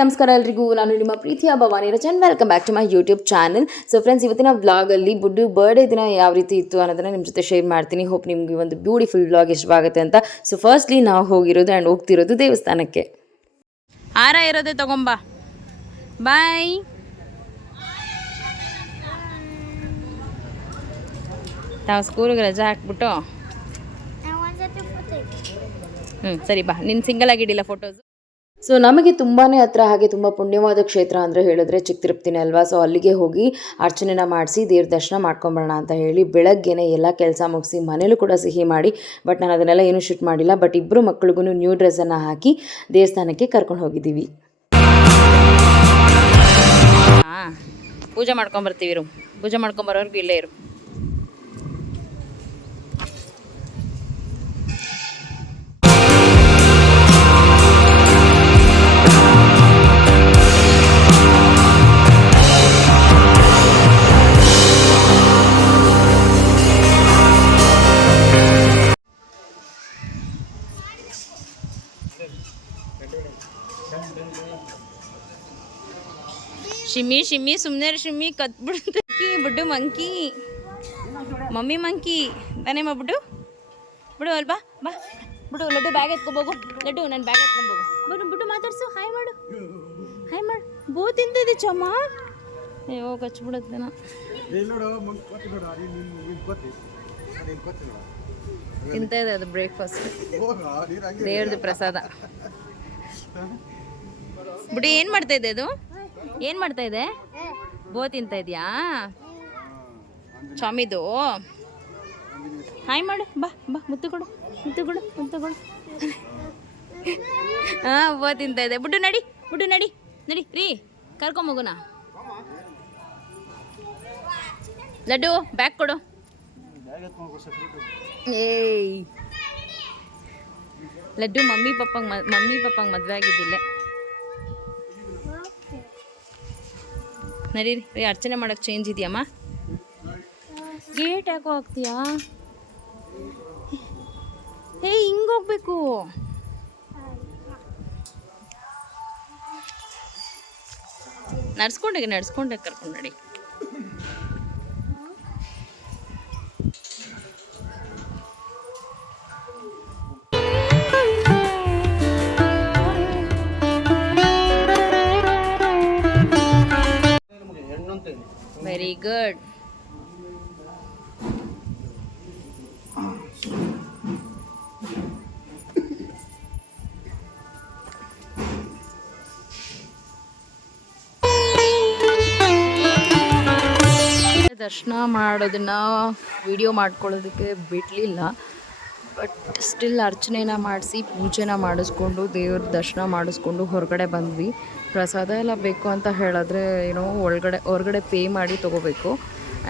ನಮಸ್ಕಾರ ಎಲ್ರಿಗೂ. ನಾನು ನಿಮ್ಮ ಪ್ರೀತಿಯ Bhavani Rachan. Welcome back to my YouTube channel so friends ಇವತ್ತಿನ ವ್ಲಾಗಲ್ಲಿ ಬುಡ್ಡು ಬರ್ಡೇ ದಿನ ಯಾವ ರೀತಿ ಇತ್ತು ಅನ್ನೋದನ್ನ ನಿಮ್ಮ ಜೊತೆ ಶೇರ್ ಮಾಡ್ತೀನಿ. ಹೋಪ್ ನಿಮಗೆ ಒಂದು ಬ್ಯೂಟಿಫುಲ್ ವ್ಲಾಗ್ ಇಷ್ಟವಾಗುತ್ತೆ ಅಂತ. ಸೊ ಫಸ್ಟ್ಲಿ ನಾವು ಹೋಗಿರೋದು ಆ್ಯಂಡ್ ಹೋಗ್ತಿರೋದು ದೇವಸ್ಥಾನಕ್ಕೆ. ಹಾರ ಇರೋದೇ ತಗೊಂಬಾ. ಬಾಯ್ ನಾವು ಸ್ಕೂಲ್ಗೆ ರಜಾ ಹಾಕ್ಬಿಟ್ಟು? ಹ್ಞೂ ಸರಿ ಬಾ. ನಿನ್ನ ಸಿಂಗಲ್ ಆಗಿಡಿಲ್ಲ ಫೋಟೋಸ್ ಸೊ ನಮಗೆ ತುಂಬಾ ಹತ್ರ ಹಾಗೆ ತುಂಬ ಪುಣ್ಯವಾದ ಕ್ಷೇತ್ರ ಅಂದರೆ ಹೇಳಿದ್ರೆ ಚಿಕ್ಕ ತಿರುಪ್ತಿನೇ ಅಲ್ವಾ? ಸೊ ಅಲ್ಲಿಗೆ ಹೋಗಿ ಅರ್ಚನೆನ ಮಾಡಿಸಿ, ದೇವ್ರ ದರ್ಶನ ಮಾಡ್ಕೊಂಬರೋಣ ಅಂತ ಹೇಳಿ ಬೆಳಗ್ಗೆನೆ ಎಲ್ಲ ಕೆಲಸ ಮುಗಿಸಿ ಮನೇಲೂ ಕೂಡ ಸಿಹಿ ಮಾಡಿ ಬಟ್ ನಾನು ಅದನ್ನೆಲ್ಲ ಏನೂ ಶೂಟ್ ಮಾಡಿಲ್ಲ ಬಟ್ ಇಬ್ಬರು ಮಕ್ಳಿಗೂ ನ್ಯೂ ಡ್ರೆಸ್ಸನ್ನು ಹಾಕಿ ದೇವಸ್ಥಾನಕ್ಕೆ ಕರ್ಕೊಂಡು ಹೋಗಿದ್ದೀವಿ. ಪೂಜೆ ಮಾಡ್ಕೊಂಬರ್ತೀವಿ ಇರು. ಪೂಜೆ ಮಾಡ್ಕೊಂಬರೋರ್ಗು ಇಲ್ಲೇ ಇರು. ಶಿಮ್ಮಿ ಶಿಮ್ಮಿ ಸುಮ್ಮನೆ ಶಿಮ್ಮಿ ಕತ್ಬಿಡ್ತಕ್ಕಿ ಬುಡ್ಡು ಮಂಕಿ ಮಮ್ಮಿ ಮಂಕಿ ತಾನೇ ಮಾಡ್ಬಿಟ್ಟು ಬಿಡು ಅಲ್ವಾ ಬಾ. ಬಿಡು ಲಡ್ಡು ಬ್ಯಾಗ್ ಎತ್ಕೊಬೋಗು. ಲಡ್ಡು ನನ್ನ ಬ್ಯಾಗ್ ಎತ್ಕೊಬೋಗು. ಬಿಡು ಬಿಡು ಮಾತಾಡ್ಸು. ಹಾಯ್ ಮಾಡು. ಹಾಯ್ ಮಾಡು. ಬೂ ತಿಂತಿದ್ದೆ ಚಮ್ಮ ಅಯ್ಯೋ ಕಚ್ಬಿಡುತ್ತೆ ನಾ. ತಿಂತ ಇದೆ ಅದು ಬ್ರೇಕ್ಫಾಸ್ಟ್ ದೇವ್ರದ್ದು ಪ್ರಸಾದ. ಬಿಡಿ, ಏನು ಮಾಡ್ತಾ ಇದೆ ಅದು? ಏನು ಮಾಡ್ತಾ ಇದೆ? ಬೋ ತಿಂತ ಇದೆಯಾ? ಸ್ವಾಮಿದು ಹಾಯ್ ಮಾಡು, ಬಾ ಬಾ, ಮುತ್ತು ಕೊಡು ಮುತ್ತು ಕೊಡು ಮುತ್ತು ಕೊಡು. ಹಾಂ ಬೋ ತಿಂತ ಇದೆ. ಬಿಡು, ನಡಿ ಬುಡ್ಡು ನಡಿ ನಡಿ, ರೀ ಕರ್ಕೊಂಬೋಗುನ ಲಡ್ಡು, ಬ್ಯಾಗ್ ಕೊಡು. ಏಯ್. ಲಡ್ಡು ಮಮ್ಮಿ ಪಪ್ಪಂಗೆ ಮಮ್ಮಿ ಪಪ್ಪಂಗೆ ಮದುವೆ ಆಗಿದ್ದಿಲ್ಲ ನಡೀರಿ ರೀ ಅರ್ಚನೆ ಮಾಡೋಕೆ ಚೇಂಜ್ ಇದೆಯಮ್ಮ? ಗೇಟ್ ಯಾಕೋ ಆಗ್ತೀಯಾ ಹೇ ಹಿಂಗೆ ಹೋಗ್ಬೇಕು. ನಡ್ಸ್ಕೊಂಡೆ ನಡ್ಸ್ಕೊಂಡೆ ಕರ್ಕೊಂಡು ನಡಿ. ವೆರಿ ಗುಡ್ ದರ್ಶನ ಮಾಡೋದನ್ನ ವಿಡಿಯೋ ಮಾಡ್ಕೊಳ್ಳೋದಕ್ಕೆ ಬಿಡಲಿಲ್ಲ. ಬಟ್ ಸ್ಟಿಲ್ ಅರ್ಚನೆನ ಮಾಡಿಸಿ ಪೂಜೆನ ಮಾಡಿಸ್ಕೊಂಡು ದೇವ್ರ ದರ್ಶನ ಮಾಡಿಸ್ಕೊಂಡು ಹೊರಗಡೆ ಬಂದ್ವಿ. ಪ್ರಸಾದ ಎಲ್ಲ ಬೇಕು ಅಂತ ಹೇಳಿದ್ರೆ ಏನೋ ಒಳಗಡೆ, ಹೊರಗಡೆ ಪೇ ಮಾಡಿ ತೊಗೋಬೇಕು.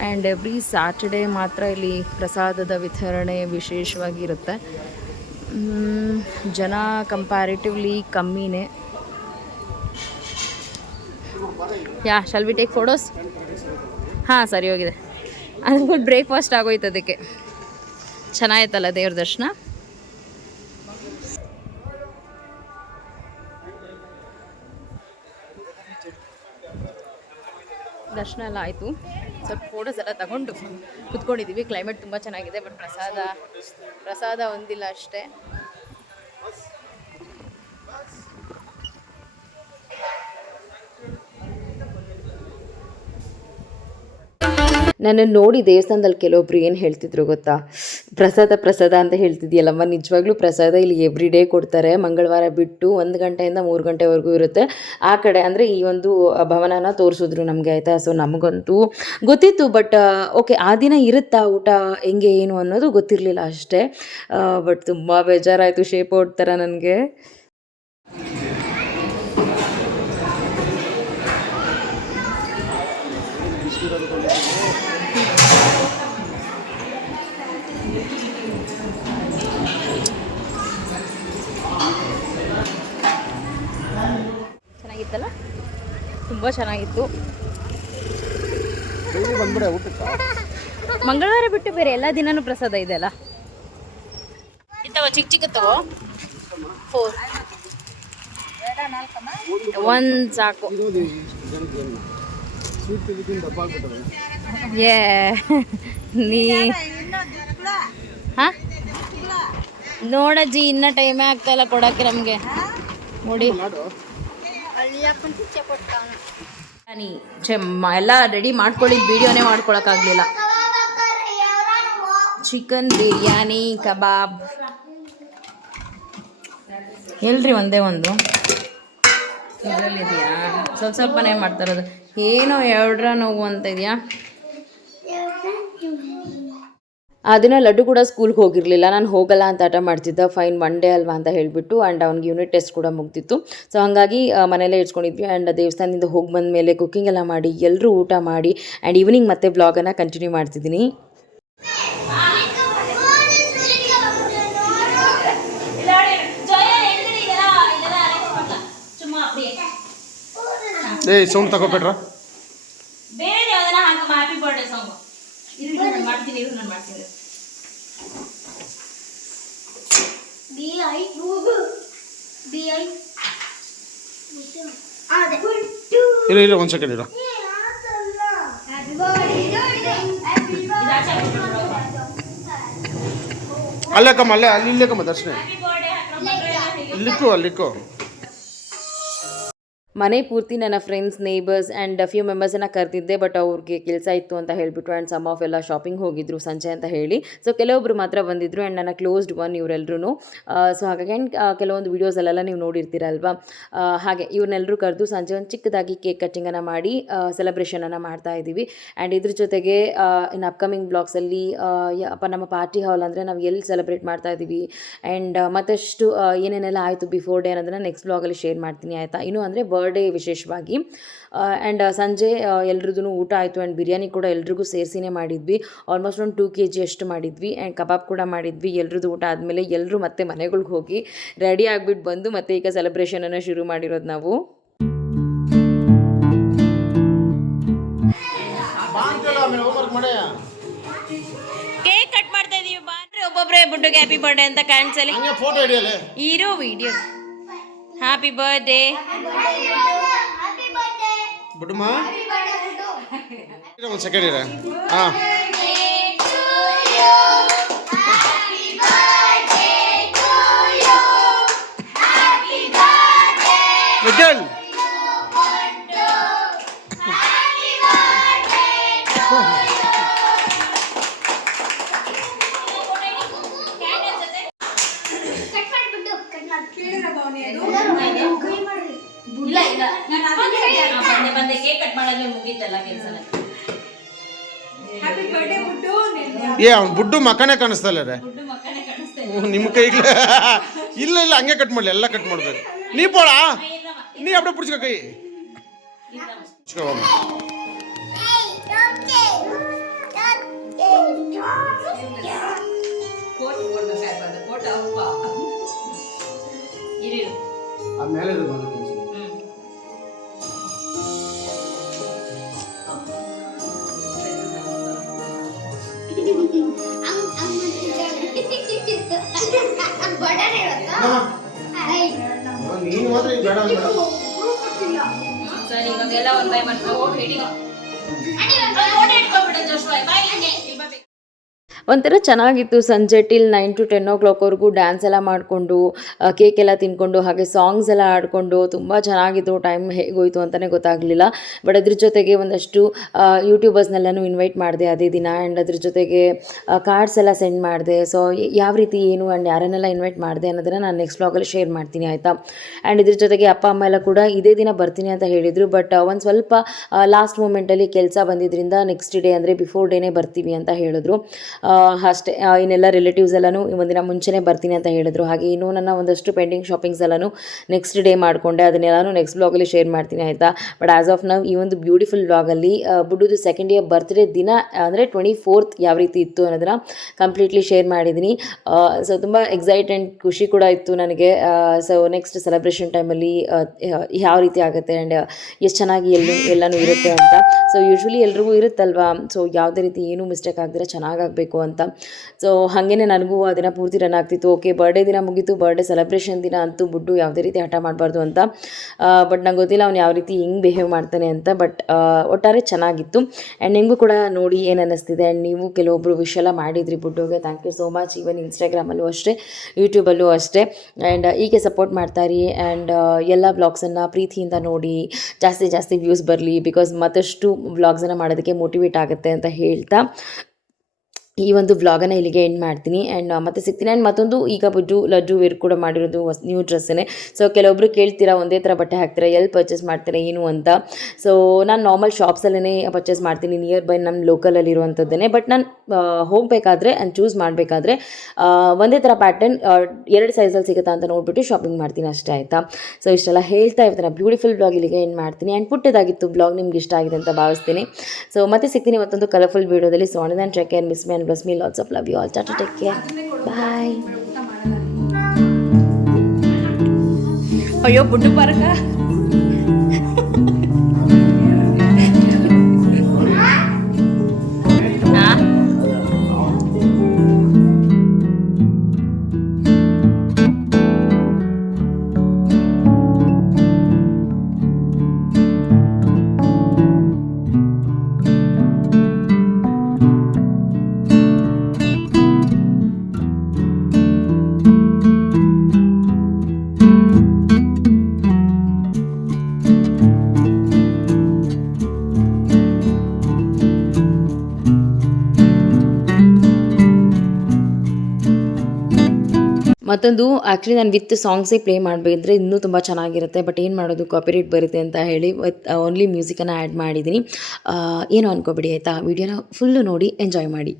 ಆ್ಯಂಡ್ ಎವ್ರಿ ಸ್ಯಾಟರ್ಡೇ ಮಾತ್ರ ಇಲ್ಲಿ ಪ್ರಸಾದದ ವಿತರಣೆ ವಿಶೇಷವಾಗಿ ಇರುತ್ತೆ. ಜನ ಕಂಪ್ಯಾರಿಟಿವ್ಲಿ ಕಮ್ಮಿನೇ. Yeah shall we take photos ಹಾಂ, ಸರಿ, ಹೋಗಿದೆ. ಅದು ಬ್ರೇಕ್ಫಾಸ್ಟ್ ಆಗೋಯ್ತು ಅದಕ್ಕೆ. ಚೆನ್ನಾಗಿತ್ತಲ್ಲ ದೇವ್ರ ದರ್ಶನ? ದರ್ಶನ ಎಲ್ಲ ಆಯಿತು. ಸ್ವಲ್ಪ ಫೋಟೋಸ್ ಎಲ್ಲ ತಗೊಂಡು ಕುತ್ಕೊಂಡಿದ್ದೀವಿ ಕ್ಲೈಮೇಟ್ ತುಂಬ ಚೆನ್ನಾಗಿದೆ ಬಟ್ ಪ್ರಸಾದ ಪ್ರಸಾದ ಒಂದಿಲ್ಲ ಅಷ್ಟೇ. ನನ್ನನ್ನು ನೋಡಿ ದೇವಸ್ಥಾನದಲ್ಲಿ ಕೆಲವೊಬ್ರು ಏನು ಹೇಳ್ತಿದ್ರು ಗೊತ್ತಾ? ಪ್ರಸಾದ ಪ್ರಸಾದ ಅಂತ ಹೇಳ್ತಿದ್ಯಲ್ಲಮ್ಮ. ನಿಜವಾಗ್ಲೂ ಪ್ರಸಾದ ಇಲ್ಲಿ ಎವ್ರಿ ಡೇ ಕೊಡ್ತಾರೆ. ಮಂಗಳವಾರ ಬಿಟ್ಟು ಒಂದು ಗಂಟೆಯಿಂದ ಮೂರು ಗಂಟೆವರೆಗೂ ಇರುತ್ತೆ. ಆ ಕಡೆ ಅಂದರೆ ಈ ಒಂದು ಭವನನ ತೋರಿಸಿದ್ರು ನಮಗೆ, ಆಯಿತಾ? ಸೊ ನಮಗಂತೂ ಗೊತ್ತಿತ್ತು ಬಟ್ ಓಕೆ ಆ ದಿನ ಇರುತ್ತಾ ಊಟ ಹೆಂಗೆ, ಏನು ಅನ್ನೋದು ಗೊತ್ತಿರಲಿಲ್ಲ ಅಷ್ಟೇ. ಬಟ್ ತುಂಬ ಬೇಜಾರಾಯಿತು ಶೇಪ್ ಥರ ನನಗೆ. ಚೆನ್ನಾಗಿತ್ತಲ್ಲ ತುಂಬ ಚೆನ್ನಾಗಿತ್ತು. ಮಂಗಳವಾರ ಬಿಟ್ಟು ಬೇರೆ ಎಲ್ಲ ದಿನನೂ ಪ್ರಸಾದ ಇದೆ ಅಲ್ಲ? ಚಿಕ್ಕ ಚಿಕ್ಕ ತಗೋ. ಫೋರ್ ಒಂದು ಸಾಕು. ಏ ನೀ ಹಾಂ? ನೋಡಜ್ಜಿ ಇನ್ನ ಟೈಮೇ ಆಗ್ತಾಯಿಲ್ಲ ಕೊಡಕ್ಕೆ ನಮಗೆ. ನೋಡಿ. ಎಲ್ಲ ರೆಡಿ ಮಾಡ್ಕೊಳ್ಳಿ ವಿಡಿಯೋನೇ ಮಾಡ್ಕೊಳಕ್ಕಾಗಲಿಲ್ಲ. ಚಿಕನ್ ಬಿರಿಯಾನಿ ಕಬಾಬ್ ಎಲ್ರಿ ಒಂದೇ ಒಂದು? ಇದರಲ್ಲಿದೆಯಾ ಸ್ವಲ್ಪ ಸ್ವಲ್ಪನೇ ಮಾಡ್ತಾ ಇರೋದು? ಏನೋ ಎರಡ್ರ ನೋವು ಅಂತ ಇದೆಯಾ? ಆ ದಿನ ಲಡ್ಡು ಕೂಡ ಸ್ಕೂಲ್ಗೆ ಹೋಗಿರಲಿಲ್ಲ. ನಾನು ಹೋಗಲ್ಲ ಅಂತ ಆಟ ಮಾಡ್ತಿದ್ದ. ಫೈನ್ ಒನ್ ಡೇ ಅಲ್ವಾ ಅಂತ ಹೇಳಿಬಿಟ್ಟು ಆ್ಯಂಡ್ ಅವ್ನಿಗೆ ಯೂನಿಟ್ ಟೆಸ್ಟ್ ಕೂಡ ಮುಗ್ದಿತ್ತು. ಸೊ ಹಾಗಾಗಿ ಮನೆಯಲ್ಲೇ ಇಟ್ಕೊಂಡಿದ್ವಿ ಆ್ಯಂಡ್ ದೇವಸ್ಥಾನದಿಂದ ಹೋಗಿ ಬಂದ ಮೇಲೆ ಕುಕ್ಕಿಂಗ್ ಎಲ್ಲ ಮಾಡಿ ಎಲ್ಲರೂ ಊಟ ಮಾಡಿ ಆ್ಯಂಡ್ ಈವ್ನಿಂಗ್ ಮತ್ತೆ ಬ್ಲಾಗನ್ನು ಕಂಟಿನ್ಯೂ ಮಾಡ್ತಿದ್ದೀನಿ. ಏಯ್ ಸೌಂಡ್ ತಗೋಬೇಡ್ರ ಬೇರೆ ಯಾವ್ದಾರ ಹಾಕಮ್ಮ ಹ್ಯಾಪಿ ಬರ್ಡೇ ಸಾಂಗ್ ಇರು, ನಾನು ಮಾಡ್ತೀನಿ ಇದು ನಾನು ಮಾಡ್ತೀನಿ. ಇರು ಇರು ಒಂದು ಸೆಕೆಂಡ್ ಇರು ಅಲ್ಲೇಕಮ್ಮ ಅಲ್ಲೇ ಅಲ್ಲಿ ಇಲ್ಲೇಕಮ್ಮ ದರ್ಶನ ಇಲ್ಲಿಕ್ಕು ಅಲ್ಲಿಕ್ಕು ಮನೆ ಪೂರ್ತಿ ನನ್ನ ಫ್ರೆಂಡ್ಸ್ ನೇಬರ್ಸ್ ಆ್ಯಂಡ್ ಫ್ಯೂ ಮೆಂಬರ್ಸನ್ನು ಕರೆದಿದ್ದೆ ಬಟ್ ಅವ್ರಿಗೆ ಕೆಲಸ ಇತ್ತು ಅಂತ ಹೇಳಿಬಿಟ್ಟು ಆ್ಯಂಡ್ ಸಮ್ ಆಫ್ ಎಲ್ಲ ಶಾಪಿಂಗ್ ಹೋಗಿದ್ರು ಸಂಜೆ ಅಂತ ಹೇಳಿ. ಸೊ ಕೆಲವೊಬ್ಬರು ಮಾತ್ರ ಬಂದಿದ್ರು ಆ್ಯಂಡ್ ನನ್ನ ಕ್ಲೋಸ್ಡ್ ಒನ್ ಇವರೆಲ್ಲರೂ ಸೊ ಹಾಗಾಗಿ ಆ್ಯಂಡ್ ಕೆಲವೊಂದು ವೀಡಿಯೋಸಲ್ಲೆಲ್ಲ ನೀವು ನೋಡಿರ್ತೀರಲ್ವಾ? ಹಾಗೆ ಇವ್ರನ್ನೆಲ್ಲರೂ ಕರೆದು ಸಂಜೆ ಒಂದು ಚಿಕ್ಕದಾಗಿ ಕೇಕ್ ಕಟ್ಟಿಂಗನ್ನು ಮಾಡಿ ಸೆಲೆಬ್ರೇಷನನ್ನು ಮಾಡ್ತಾ ಇದ್ದೀವಿ. ಆ್ಯಂಡ್ ಇದ್ರ ಜೊತೆಗೆ ಇನ್ನು ಅಪ್ಕಮಿಂಗ್ ಬ್ಲಾಗ್ಸಲ್ಲಿ ನಮ್ಮ ಪಾರ್ಟಿ ಹಾಲ್ ಅಂದರೆ ನಾವು ಎಲ್ಲಿ ಸೆಲೆಬ್ರೇಟ್ ಮಾಡ್ತಾ ಇದ್ದೀವಿ. ಆ್ಯಂಡ್ ಮತ್ತಷ್ಟು ಏನೇನೆಲ್ಲ ಆಯಿತು ಬಿಫೋರ್ ಡೇ ಅನ್ನೋದನ್ನು ನೆಕ್ಸ್ಟ್ ಬ್ಲಾಗಲ್ಲಿ ಶೇರ್ ಮಾಡ್ತೀನಿ, ಆಯಿತಾ? ಇನ್ನೂ ಅಂದರೆ ಬರ್ಡೇ ವಿಶೇಷವಾಗಿ. ಆ್ಯಂಡ್ ಸಂಜೆ ಎಲ್ರದ್ದು ಊಟ ಆಯಿತು ಆ್ಯಂಡ್ ಬಿರಿಯಾನಿ ಕೂಡ ಎಲ್ರಿಗೂ ಸೇರಿಸಿನೇ ಮಾಡಿದ್ವಿ. ಆಲ್ಮೋಸ್ಟ್ ಒಂದು ಟೂ ಕೆ ಜಿ ಅಷ್ಟು ಮಾಡಿದ್ವಿ ಆ್ಯಂಡ್ ಕಬಾಬ್ ಕೂಡ ಮಾಡಿದ್ವಿ. ಎಲ್ರದ್ದು ಊಟ ಆದಮೇಲೆ ಎಲ್ಲರೂ ಮತ್ತೆ ಮನೆಗಳಿಗೆ ಹೋಗಿ ರೆಡಿ ಆಗಿಬಿಟ್ಟು ಬಂದು ಮತ್ತೆ ಈಗ ಸೆಲೆಬ್ರೇಷನನ್ನು ಶುರು ಮಾಡಿರೋದು ನಾವು. ಕೇಕ್ ಕಟ್ ಮಾಡ್ತಾ ಇದೀವಿ. ಬಾನ್ರಿ ಒಬ್ಬೊಬ್ಬರೇ ಬುಡ್ಡುಗೆ ಹ್ಯಾಪಿ ಬರ್ಡೇ ಅಂತ ಕ್ಯಾನ್ಸಲ್ ಇರೋ ವಿಡಿಯೋ ಹ್ಯಾಪಿ ಬರ್ಡೇ ಬಿಡುಮ್ಮ ಒಂದು ಸೆಕೆಂಡ್ ಇರ ಹಾಂ ವಿಠಲ್ ಏ ಅವ್ನು ಬುಡ್ಡು ಮಕ್ಕನೇ ಕಾಣಿಸ್ತಲ್ಲ ರೇ ನಿಮ್ಮ ಕೈಗೆ ಇಲ್ಲ ಇಲ್ಲ ಹಂಗೆ ಕಟ್ ಮಾಡಲಿ ಎಲ್ಲ ಕಟ್ ಮಾಡ್ಬೇಕು ನೀ ಪೋಳ ನೀ ಅಪ್ಪಡೆ ಪುಡ್ಸ್ಕೊ ಕೈ ಪುಡ್ಸ್ಕೊ ನೀನು ಮಾತ್ರ ಬೇಡ ಸರಿ ಒಂದ್ ಬೈ ಮಾಡ್ಕೊ ಹೋಗಿ ಹಿಡಿಯೋ ಫೋಟೋ ಇಟ್ಕೊಂಡ್ಬಿಡು ಜೋಶ್ವಾ. ಬಾಯ್ ಒಂಥರ ಚೆನ್ನಾಗಿತ್ತು ಸಂಜೆ ಟಿಲ್ ನೈನ್ ಟು ಟೆನ್ ಓ ಕ್ಲಾಕ್ವರೆಗೂ ಡ್ಯಾನ್ಸ್ ಎಲ್ಲ ಮಾಡಿಕೊಂಡು ಕೇಕ್ ಎಲ್ಲ ತಿನ್ಕೊಂಡು, ಹಾಗೆ ಸಾಂಗ್ಸ್ ಎಲ್ಲ ಆಡಿಕೊಂಡು ತುಂಬ ಚೆನ್ನಾಗಿತ್ತು. ಟೈಮ್ ಹೇಗೋಯಿತು ಅಂತಲೇ ಗೊತ್ತಾಗಲಿಲ್ಲ. ಬಟ್ ಅದ್ರ ಜೊತೆಗೆ ಒಂದಷ್ಟು ಯೂಟ್ಯೂಬರ್ಸ್ನೆಲ್ಲನೂ ಇನ್ವೈಟ್ ಮಾಡಿದೆ ಅದೇ ದಿನ. ಆ್ಯಂಡ್ ಅದ್ರ ಜೊತೆಗೆ ಕಾರ್ಡ್ಸ್ ಎಲ್ಲ ಸೆಂಡ್ ಮಾಡಿದೆ. ಸೊ ಯಾವ ರೀತಿ ಏನು ಆ್ಯಂಡ್ ಯಾರನ್ನೆಲ್ಲ ಇನ್ವೈಟ್ ಮಾಡಿದೆ ಅನ್ನೋದನ್ನು ನಾನು ನೆಕ್ಸ್ಟ್ ಬ್ಲಾಗಲ್ಲಿ ಶೇರ್ ಮಾಡ್ತೀನಿ, ಆಯಿತಾ? ಆ್ಯಂಡ್ ಇದ್ರ ಜೊತೆಗೆ ಅಪ್ಪ, ಅಮ್ಮ ಎಲ್ಲ ಕೂಡ ಇದೇ ದಿನ ಬರ್ತೀನಿ ಅಂತ ಹೇಳಿದರು. ಬಟ್ ಒಂದು ಸ್ವಲ್ಪ ಲಾಸ್ಟ್ ಮೂಮೆಂಟಲ್ಲಿ ಕೆಲಸ ಬಂದಿದ್ದರಿಂದ ನೆಕ್ಸ್ಟ್ ಡೇ ಅಂದರೆ ಬಿಫೋರ್ ಡೇನೇ ಬರ್ತೀವಿ ಅಂತ ಹೇಳಿದ್ರು. ಅಷ್ಟೇ ಇನ್ನೆಲ್ಲ ರಿಲೇಟಿವ್ಸ್ ಎಲ್ಲನೂ ಒಂದಿನ ಮುಂಚೆನೇ ಬರ್ತೀನಿ ಅಂತ ಹೇಳಿದ್ರು. ಹಾಗೆ ಇನ್ನೂ ನನ್ನ ಒಂದಷ್ಟು ಪೆಂಡಿಂಗ್ ಶಾಪಿಂಗ್ಸ್ ಎಲ್ಲನೂ ನೆಕ್ಸ್ಟ್ ಡೇ ಮಾಡಿಕೊಂಡೆ. ಅದನ್ನೆಲ್ಲನೂ ನೆಕ್ಸ್ಟ್ ಬ್ಲಾಗಲ್ಲಿ ಶೇರ್ ಮಾಡ್ತೀನಿ, ಆಯಿತಾ? ಬಟ್ ಆ್ಯಸ್ ಆಫ್ ನಾವು ಈ ಒಂದು ಬ್ಯೂಟಿಫುಲ್ ಬ್ಲಾಗಲ್ಲಿ ಬುಡ್ಡುದು ಸೆಕೆಂಡ್ ಇಯರ್ ಬರ್ತ್ಡೇ ದಿನ, ಅಂದರೆ ಟ್ವೆಂಟಿ ಫೋರ್ತ್ ಯಾವ ರೀತಿ ಇತ್ತು ಅನ್ನೋದನ್ನ ಕಂಪ್ಲೀಟ್ಲಿ ಶೇರ್ ಮಾಡಿದ್ದೀನಿ. ಸೊ ತುಂಬ ಎಕ್ಸೈಟ್ ಆ್ಯಂಡ್ ಖುಷಿ ಕೂಡ ಇತ್ತು ನನಗೆ. ಸೊ ನೆಕ್ಸ್ಟ್ ಸೆಲೆಬ್ರೇಷನ್ ಟೈಮಲ್ಲಿ ಯಾವ ರೀತಿ ಆಗುತ್ತೆ ಆ್ಯಂಡ್ ಎಷ್ಟು ಚೆನ್ನಾಗಿ ಎಲ್ಲೂ, ಎಲ್ಲನೂ ಇರುತ್ತೆ ಅಂತ. ಸೊ ಯೂಶ್ವಲಿ ಎಲ್ರಿಗೂ ಇರುತ್ತಲ್ವಾ? ಸೊ ಯಾವುದೇ ರೀತಿ ಏನೂ ಮಿಸ್ಟೇಕ್ ಆಗದಿರ ಚೆನ್ನಾಗಾಗಬೇಕು ಅಂತ. ಸೊ ಹಾಗೇ ನನಗೂ ಆ ದಿನ ಪೂರ್ತಿ ರನ್ ಆಗ್ತಿತ್ತು. ಓಕೆ ಬರ್ಡೇ ದಿನ ಮುಗೀತು. ಬರ್ಡೇ ಸೆಲೆಬ್ರೇಷನ್ ದಿನ ಅಂತೂ ಬುಡ್ಡು ಯಾವುದೇ ರೀತಿ ಹಠ ಮಾಡಬಾರ್ದು ಅಂತ. ಬಟ್ ನಂಗೆ ಗೊತ್ತಿಲ್ಲ ಅವ್ನು ಯಾವ ರೀತಿ ಹಿಂಗೆ ಬಿಹೇವ್ ಮಾಡ್ತಾನೆ ಅಂತ ಬಟ್ ಒಟ್ಟಾರೆ ಚೆನ್ನಾಗಿತ್ತು. ಆ್ಯಂಡ್ ನಿಮಗೂ ಕೂಡ ನೋಡಿ ಏನು ಅನ್ನಿಸ್ತಿದೆ ಆ್ಯಂಡ್ ನೀವು ಕೆಲವೊಬ್ಬರು ವಿಶ್ ಎಲ್ಲ ಮಾಡಿದ್ರಿ ಬುಡ್ಡುಗೆ thank you so much even ಇನ್ಸ್ಟಾಗ್ರಾಮಲ್ಲೂ ಅಷ್ಟೇ ಯೂಟ್ಯೂಬಲ್ಲೂ ಅಷ್ಟೇ. ಆ್ಯಂಡ್ ಹೀಗೆ ಸಪೋರ್ಟ್ ಮಾಡ್ತಾಯಿರಿ ಆ್ಯಂಡ್ ಎಲ್ಲ ಬ್ಲಾಗ್ಸನ್ನು ಪ್ರೀತಿಯಿಂದ ನೋಡಿ, ಜಾಸ್ತಿ ಜಾಸ್ತಿ ವ್ಯೂಸ್ ಬರಲಿ. ಬಿಕಾಸ್ ಮತ್ತಷ್ಟು ಬ್ಲಾಗ್ಸನ್ನು ಮಾಡೋದಕ್ಕೆ ಮೋಟಿವೇಟ್ ಆಗುತ್ತೆ ಅಂತ ಹೇಳ್ತಾ. ಈ ಒಂದು ವ್ಲಾಗನ್ನು ಇಲ್ಲಿಗೆ ಎಂಡ್ ಮಾಡ್ತೀನಿ. ಆ್ಯಂಡ್ ಮತ್ತೆ ಸಿಗ್ತೀನಿ. ಆ್ಯಂಡ್ ಮತ್ತೊಂದು ಈಗ ಬಿಟ್ಟು ಲಡ್ಡು ವೇರ್ ಕೂಡ ಮಾಡಿರೋದು ಹೊಸ ನ್ಯೂ ಡ್ರೆಸ್ಸೇ ಸೊ ಕೆಲವೊಬ್ರು ಕೇಳ್ತೀರಾ, ಒಂದೇ ಥರ ಬಟ್ಟೆ ಹಾಕ್ತೀರಾ, ಎಲ್ಲಿ ಪರ್ಚೇಸ್ ಮಾಡ್ತೀರಾ, ಏನು ಅಂತ. ಸೊ ನಾನು ನಾರ್ಮಲ್ ಶಾಪ್ಸಲ್ಲೇ ಪರ್ಚೇಸ್ ಮಾಡ್ತೀನಿ ನಿಯರ್ ಬೈ ನಮ್ಮ ಲೋಕಲಲ್ಲಿ ಇರುವಂಥದ್ದನ್ನೇ ಬಟ್ ನಾನು ಹೋಗಬೇಕಾದ್ರೆ ಆ್ಯಂಡ್ ಚೂಸ್ ಮಾಡಬೇಕಾದ್ರೆ ಒಂದೇ ಥರ ಪ್ಯಾಟರ್ನ್ ಎರಡು ಸೈಜಲ್ಲಿ ಸಿಗುತ್ತಾ ಅಂತ ನೋಡಿಬಿಟ್ಟು ಶಾಪಿಂಗ್ ಮಾಡ್ತೀನಿ ಅಷ್ಟೇ ಆಯಿತಾ. ಸೊ ಇಷ್ಟೆಲ್ಲ ಹೇಳ್ತಾ ಇರ್ತಾರೆ ಬ್ಯೂಟಿಫುಲ್ ಬ್ಲಾಗ್ ಇಲ್ಲಿಗೆ ಎಂಡ್ ಮಾಡ್ತೀನಿ. ಆ್ಯಂಡ್ ಪುಟ್ಟದಾಗಿತ್ತು ಬ್ಲಾಗ್ ನಿಮ್ಗೆ ಇಷ್ಟ ಆಗಿದೆ ಅಂತ ಭಾವಿಸ್ತೀನಿ. ಸೊ ಮತ್ತೆ ಸಿಗ್ತೀನಿ ಮತ್ತೊಂದು ಕಲರ್ಫುಲ್ ವೀಡಿಯೋದಲ್ಲಿ so on trek and miss me and bless me lots of love you all tata take care bye ಅಯ್ಯೋ ಬುಡ್ಡು ಮತ್ತೊಂದು ಆ್ಯಕ್ಚುಲಿ ನಾನು ವಿತ್ ಸಾಂಗ್ಸೇ ಪ್ಲೇ ಮಾಡಬೇಕಿದ್ರೆ ಇನ್ನೂ ತುಂಬ ಚೆನ್ನಾಗಿರುತ್ತೆ ಬಟ್ ಏನು ಮಾಡೋದು ಕಾಪಿರೇಟ್ ಬರುತ್ತೆ ಅಂತ ಹೇಳಿ ವಿತ್ ಓನ್ಲಿ ಮ್ಯೂಸಿಕನ್ನು ಆ್ಯಡ್ ಮಾಡಿದ್ದೀನಿ ಏನು ಅನ್ಕೋಬಿಡಿ ಆಯಿತಾ? ವಿಡಿಯೋನ ಫುಲ್ಲು ನೋಡಿ ಎಂಜಾಯ್ ಮಾಡಿ.